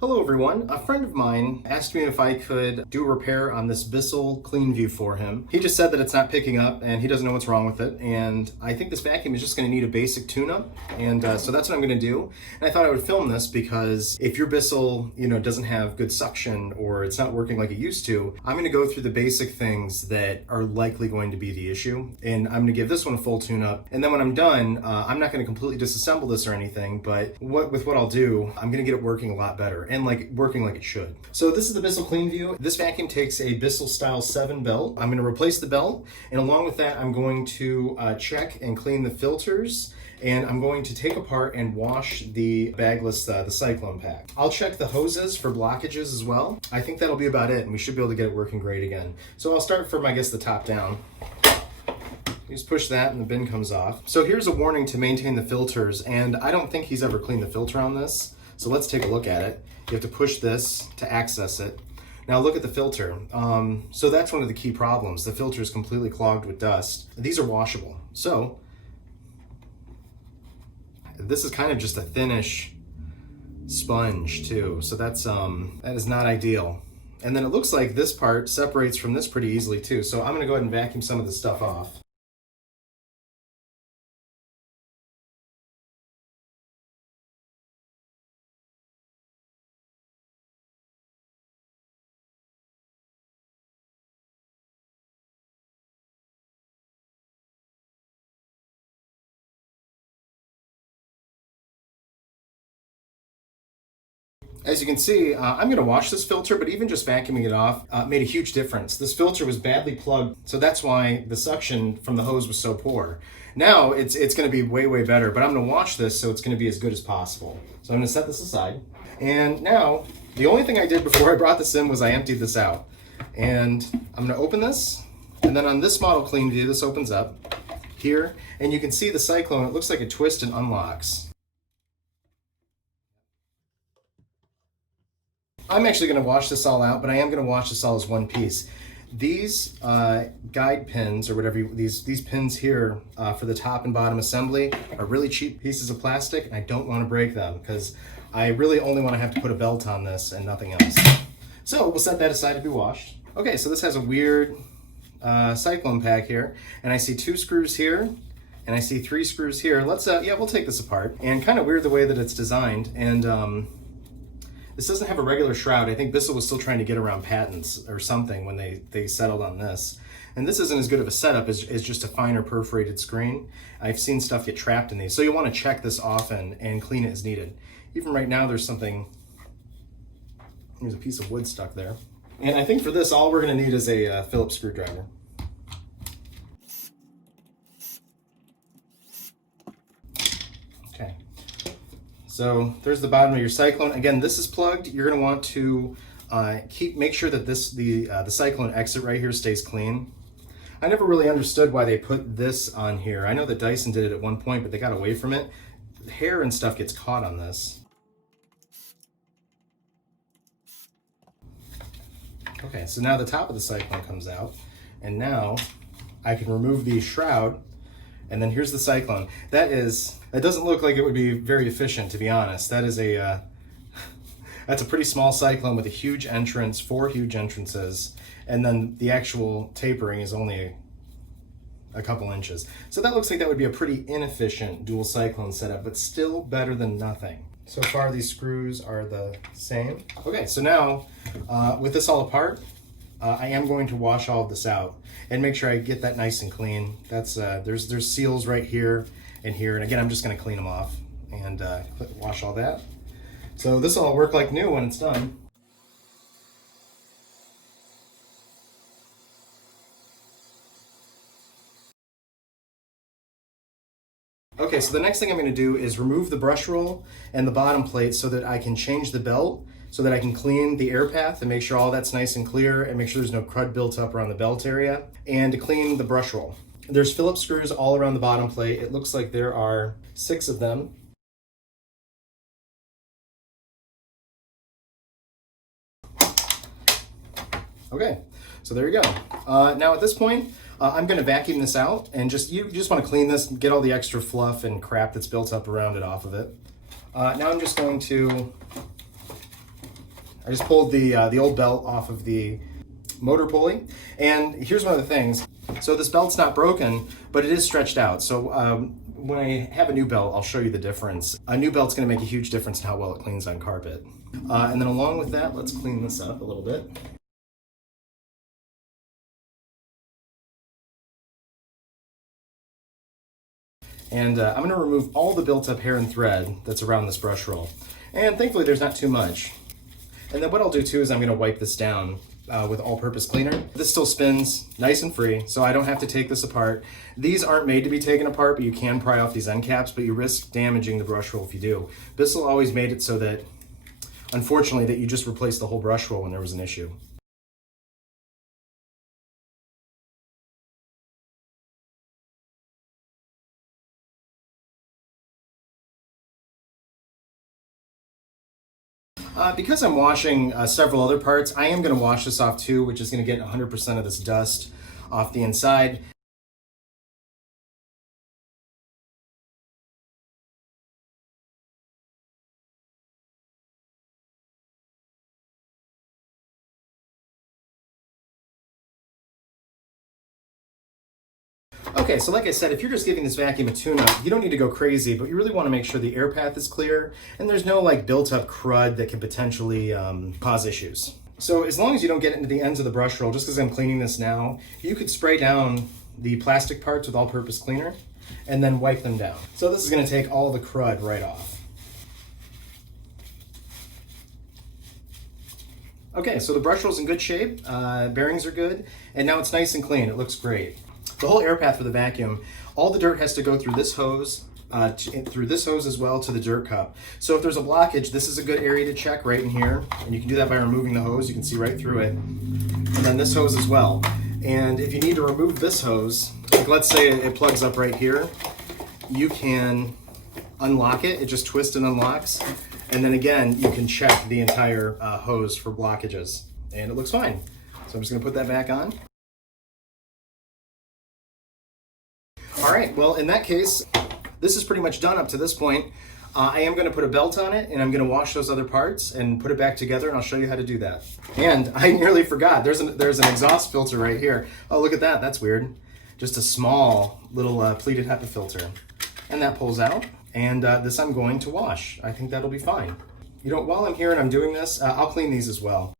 Hello everyone. A friend of mine asked me if I could do a repair on this Bissell Cleanview for him. He just said that it's not picking up and he doesn't know what's wrong with it, and I think this vacuum is just going to need a basic tune-up, and so that's what I'm going to do. And I thought I would film this because if your Bissell, doesn't have good suction or it's not working like it used to, I'm going to go through the basic things that are likely going to be the issue, and I'm going to give this one a full tune-up. And then when I'm done, I'm not going to completely disassemble this or anything, but with what I'll do, I'm going to get it working a lot better and working like it should. So this is the Bissell Cleanview. This vacuum takes a Bissell style 7 belt. I'm going to replace the belt, and along with that I'm going to check and clean the filters, and I'm going to take apart and wash the Bagless, the Cyclone pack. I'll check the hoses for blockages as well. I think that'll be about it, and we should be able to get it working great again. So I'll start from, I guess, the top down. You just push that and the bin comes off. So here's a warning to maintain the filters, and I don't think he's ever cleaned the filter on this. So let's take a look at it. You have to push this to access it. Now look at the filter. So that's one of the key problems. The filter is completely clogged with dust. These are washable. So this is kind of just a thinnish sponge too. So that is not ideal. And then it looks like this part separates from this pretty easily too. So I'm gonna go ahead and vacuum some of this stuff off. As you can see, I'm going to wash this filter, but even just vacuuming it off made a huge difference. This filter was badly plugged, so that's why the suction from the hose was so poor. Now it's going to be way, way better, but I'm going to wash this so it's going to be as good as possible. So I'm going to set this aside. And now, the only thing I did before I brought this in was I emptied this out. And I'm going to open this, and then on this model Cleanview, this opens up here, and you can see the Cyclone. It looks like it twists and unlocks. I'm actually going to wash this all out, but I am going to wash this all as one piece. These guide pins, or whatever, these pins here for the top and bottom assembly are really cheap pieces of plastic, and I don't want to break them because I really only want to have to put a belt on this and nothing else. So we'll set that aside to be washed. Okay, so this has a weird Cyclone pack here, and I see 2 screws here, and I see 3 screws here. Let's, we'll take this apart. And kind of weird the way that it's designed, and this doesn't have a regular shroud. I think Bissell was still trying to get around patents or something when they settled on this. And this isn't as good of a setup as just a finer perforated screen. I've seen stuff get trapped in these. So you want to check this often and clean it as needed. Even right now there's a piece of wood stuck there. And I think for this, all we're going to need is a Phillips screwdriver. Okay. So there's the bottom of your Cyclone. Again, this is plugged. You're going to want to make sure that the Cyclone exit right here stays clean. I never really understood why they put this on here. I know that Dyson did it at one point, but they got away from it. The hair and stuff gets caught on this. Okay, so now the top of the Cyclone comes out, and now I can remove the shroud. And then here's the Cyclone. That doesn't look like it would be very efficient, to be honest. That is that's a pretty small Cyclone with a huge entrance, 4 huge entrances, and then the actual tapering is only a couple inches. So that looks like that would be a pretty inefficient dual Cyclone setup, but still better than nothing. So far these screws are the same. Okay, so now with this all apart, I am going to wash all of this out and make sure I get that nice and clean. That's there's seals right here and here, and again I'm just going to clean them off and wash all that. So this will all work like new when it's done. Okay, so the next thing I'm going to do is remove the brush roll and the bottom plate so that I can change the belt, so that I can clean the air path and make sure all that's nice and clear and make sure there's no crud built up around the belt area, and to clean the brush roll. There's Phillips screws all around the bottom plate. It looks like there are 6 of them. Okay, so there you go. Now at this point, I'm going to vacuum this out, and you just want to clean this, get all the extra fluff and crap that's built up around it off of it. Now I'm just going to I just pulled the old belt off of the motor pulley. And here's one of the things. So this belt's not broken, but it is stretched out. So when I have a new belt, I'll show you the difference. A new belt's gonna make a huge difference in how well it cleans on carpet. And then along with that, let's clean this up a little bit. And I'm going to remove all the built up hair and thread that's around this brush roll. And thankfully there's not too much. And then what I'll do too is I'm going to wipe this down with all-purpose cleaner. This still spins nice and free, so I don't have to take this apart. These aren't made to be taken apart, but you can pry off these end caps, but you risk damaging the brush roll if you do. Bissell always made it so that, unfortunately, that you just replace the whole brush roll when there was an issue. Because I'm washing several other parts, I am going to wash this off too, which is going to get 100% of this dust off the inside. Okay, so like I said, if you're just giving this vacuum a tune-up, you don't need to go crazy, but you really want to make sure the air path is clear and there's no like built-up crud that can potentially cause issues. So as long as you don't get into the ends of the brush roll, just because I'm cleaning this now, you could spray down the plastic parts with all-purpose cleaner and then wipe them down. So this is going to take all the crud right off. Okay, so the brush roll's in good shape, bearings are good, and now it's nice and clean. It looks great. The whole air path for the vacuum, all the dirt has to go through this hose as well to the dirt cup. So if there's a blockage, this is a good area to check right in here. And you can do that by removing the hose. You can see right through it. And then this hose as well. And if you need to remove this hose, like let's say it plugs up right here, you can unlock it. It just twists and unlocks. And then again, you can check the entire hose for blockages. And it looks fine. So I'm just gonna put that back on. All right, well, in that case, this is pretty much done up to this point. I am gonna put a belt on it and I'm gonna wash those other parts and put it back together, and I'll show you how to do that. And I nearly forgot, there's an exhaust filter right here. Oh, look at that, that's weird. Just a small little pleated HEPA filter. And that pulls out, and this I'm going to wash. I think that'll be fine. You know, while I'm here and I'm doing this, I'll clean these as well.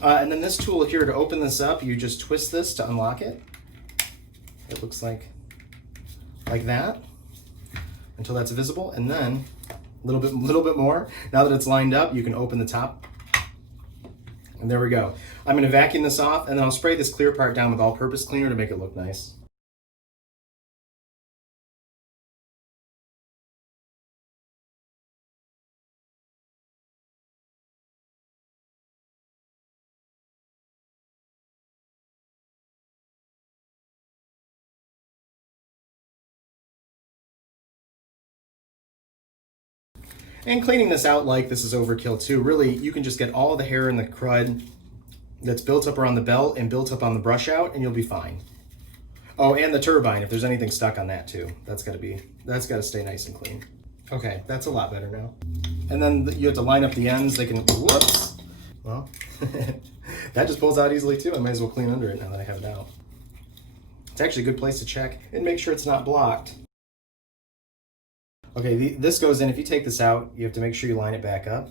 And then this tool here, to open this up, you just twist this to unlock it. It looks like that, until that's visible. And then a little bit more. Now that it's lined up, you can open the top. And there we go. I'm gonna vacuum this off, and then I'll spray this clear part down with all-purpose cleaner to make it look nice. And cleaning this out like this is overkill too. Really, you can just get all of the hair and the crud that's built up around the belt and built up on the brush out, and you'll be fine. Oh, and the turbine, if there's anything stuck on that too. That's gotta stay nice and clean. Okay, that's a lot better now. And then you have to line up the ends. They can, whoops. Well, that just pulls out easily too. I might as well clean under it now that I have it out. It's actually a good place to check and make sure it's not blocked. Okay, this goes in. If you take this out, you have to make sure you line it back up.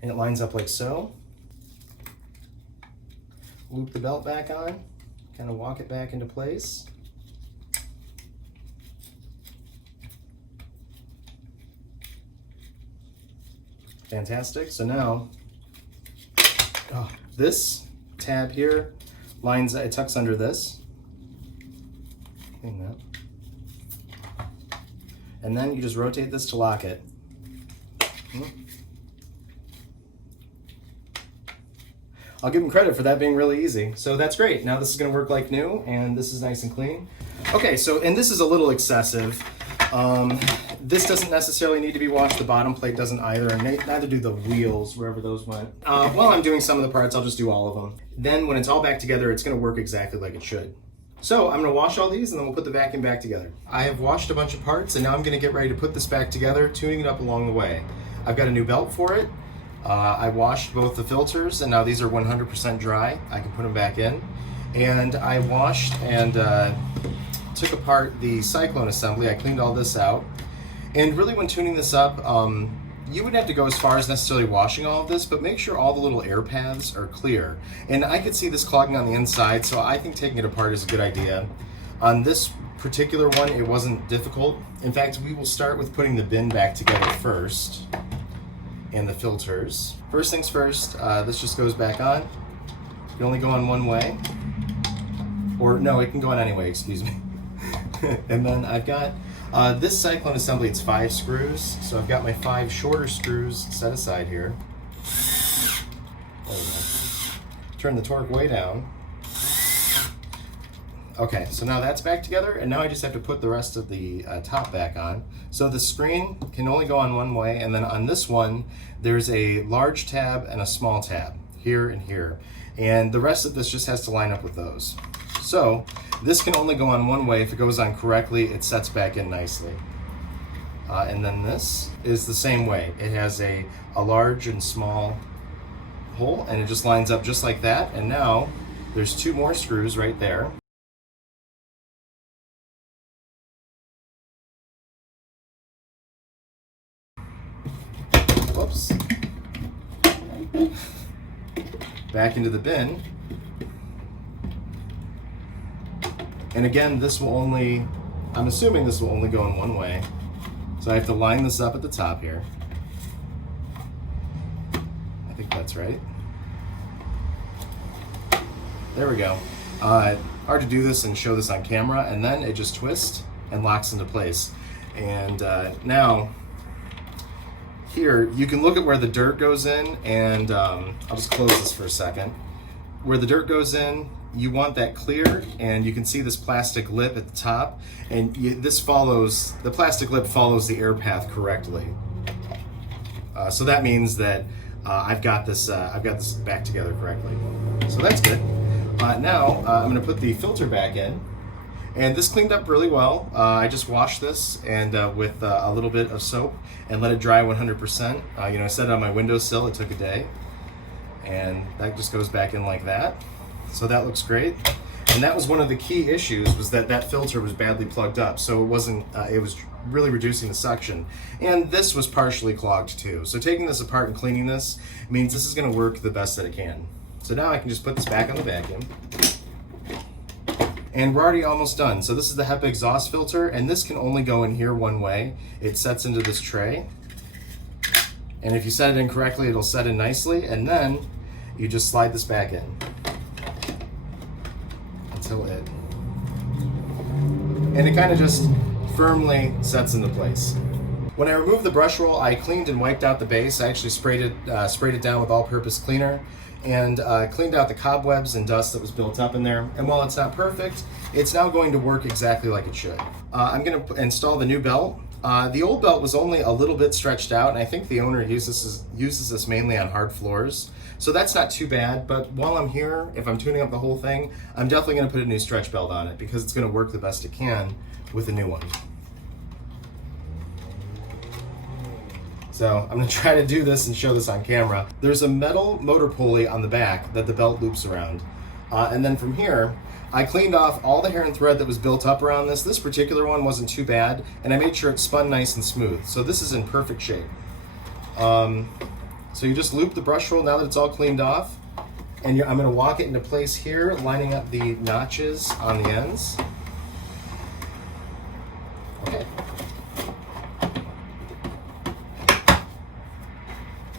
And it lines up like so. Loop the belt back on, kind of walk it back into place. Fantastic. So now, this tab here it tucks under this. Clean that. And then you just rotate this to lock it. I'll give them credit for that being really easy. So that's great. Now this is gonna work like new, and this is nice and clean. Okay, so, and this is a little excessive. This doesn't necessarily need to be washed. The bottom plate doesn't either, and neither do the wheels, wherever those went. While I'm doing some of the parts, I'll just do all of them. Then when it's all back together, it's gonna work exactly like it should. So I'm gonna wash all these and then we'll put the vacuum back together. I have washed a bunch of parts and now I'm gonna get ready to put this back together, tuning it up along the way. I've got a new belt for it. I washed both the filters and now these are 100% dry. I can put them back in. And I washed and took apart the Cyclone assembly. I cleaned all this out. And really when tuning this up, you wouldn't have to go as far as necessarily washing all of this, but make sure all the little air paths are clear. And I could see this clogging on the inside, so I think taking it apart is a good idea. On this particular one, it wasn't difficult. In fact, we will start with putting the bin back together first, and the filters. First things first, this just goes back on. It can only go on one way. Or no, it can go on any way, excuse me. And then I've got this Cyclone assembly, it's 5 screws. So I've got my 5 shorter screws set aside here. There we go. Turn the torque way down. Okay, so now that's back together, and now I just have to put the rest of the top back on. So the screen can only go on one way, and then on this one, there's a large tab and a small tab, here and here. And the rest of this just has to line up with those. So this can only go on one way. If it goes on correctly, it sets back in nicely. And then this is the same way. It has a large and small hole, and it just lines up just like that. And now there's 2 more screws right there. Whoops. Back into the bin. And again, this will only, I'm assuming this will only go in one way. So I have to line this up at the top here. I think that's right. There we go. Hard to do this and show this on camera, and then it just twists and locks into place. And now, here, you can look at where the dirt goes in, and I'll just close this for a second. Where the dirt goes in, you want that clear, and you can see this plastic lip at the top, and the plastic lip follows the air path correctly. So that means that I've got this back together correctly. So that's good. Now I'm going to put the filter back in, and this cleaned up really well. I just washed this and with a little bit of soap and let it dry 100%. I set it on my windowsill. It took a day, and that just goes back in like that. So that looks great. And that was one of the key issues, was that filter was badly plugged up. So it wasn't, it was really reducing the suction. And this was partially clogged too. So taking this apart and cleaning this means this is gonna work the best that it can. So now I can just put this back on the vacuum. And we're already almost done. So this is the HEPA exhaust filter, and this can only go in here one way. It sets into this tray. And if you set it in correctly, it'll set in nicely. And then you just slide this back in. And it kind of just firmly sets into place. When I removed the brush roll, I cleaned and wiped out the base. I actually sprayed it down with all-purpose cleaner and cleaned out the cobwebs and dust that was built up in there. And while it's not perfect, it's now going to work exactly like it should. I'm going to install the new belt. The old belt was only a little bit stretched out, and I think the owner uses this mainly on hard floors. So that's not too bad, but while I'm here, if I'm tuning up the whole thing, I'm definitely going to put a new stretch belt on it because it's going to work the best it can with a new one. So I'm going to try to do this and show this on camera. There's a metal motor pulley on the back that the belt loops around. And then from here, I cleaned off all the hair and thread that was built up around this. This particular one wasn't too bad, and I made sure it spun nice and smooth. So this is in perfect shape. So you just loop the brush roll now that it's all cleaned off, and I'm going to walk it into place here, lining up the notches on the ends. Okay.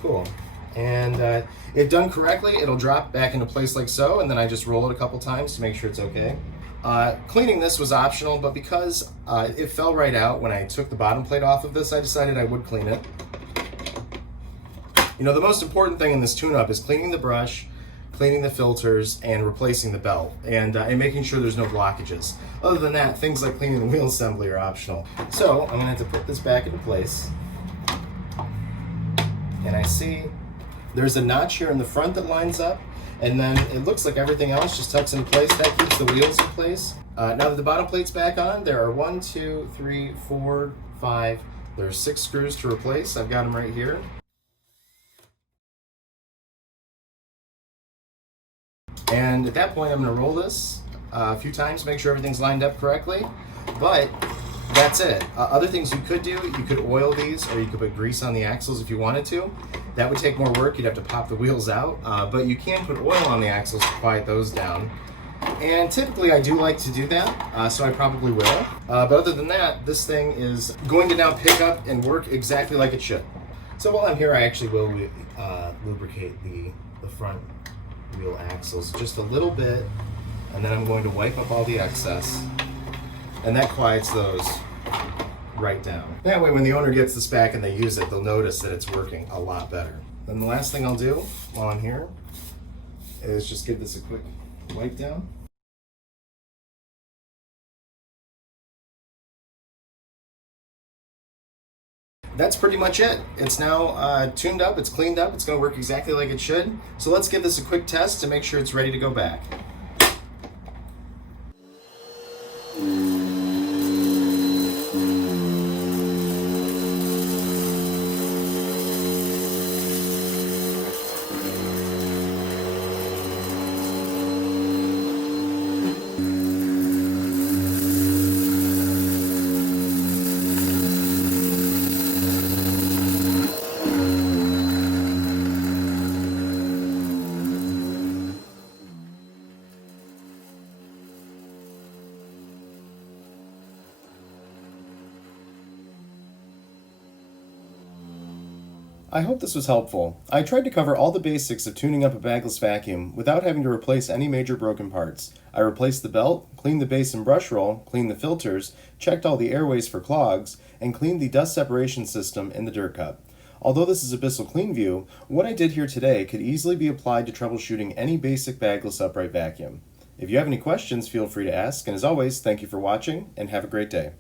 Cool. And if done correctly, it'll drop back into place like so, and then I just roll it a couple times to make sure it's okay. Cleaning this was optional, but because it fell right out when I took the bottom plate off of this, I decided I would clean it. The most important thing in this tune-up is cleaning the brush, cleaning the filters, and replacing the belt, and making sure there's no blockages. Other than that, things like cleaning the wheel assembly are optional. So I'm gonna have to put this back into place. And I see there's a notch here in the front that lines up, and then it looks like everything else just tucks in place. That keeps the wheels in place. Now that the bottom plate's back on, there are 1, 2, 3, 4, 5. There's 6 screws to replace. I've got them right here. And at that point, I'm going to roll this a few times, make sure everything's lined up correctly. But that's it. Other things you could do, you could oil these, or you could put grease on the axles if you wanted to. That would take more work. You'd have to pop the wheels out, but you can put oil on the axles to quiet those down. And typically I do like to do that, so I probably will. But other than that, this thing is going to now pick up and work exactly like it should. So while I'm here, I actually will lubricate the front wheel axles just a little bit, and then I'm going to wipe up all the excess, and that quiets those right down. That way when the owner gets this back and they use it, they'll notice that it's working a lot better. Then the last thing I'll do while I'm here is just give this a quick wipe down. That's pretty much it. It's now tuned up, it's cleaned up, it's going to work exactly like it should. So let's give this a quick test to make sure it's ready to go back. I hope this was helpful. I tried to cover all the basics of tuning up a bagless vacuum without having to replace any major broken parts. I replaced the belt, cleaned the base and brush roll, cleaned the filters, checked all the airways for clogs, and cleaned the dust separation system in the dirt cup. Although this is a Bissell Cleanview, what I did here today could easily be applied to troubleshooting any basic bagless upright vacuum. If you have any questions, feel free to ask, and as always, thank you for watching, and have a great day.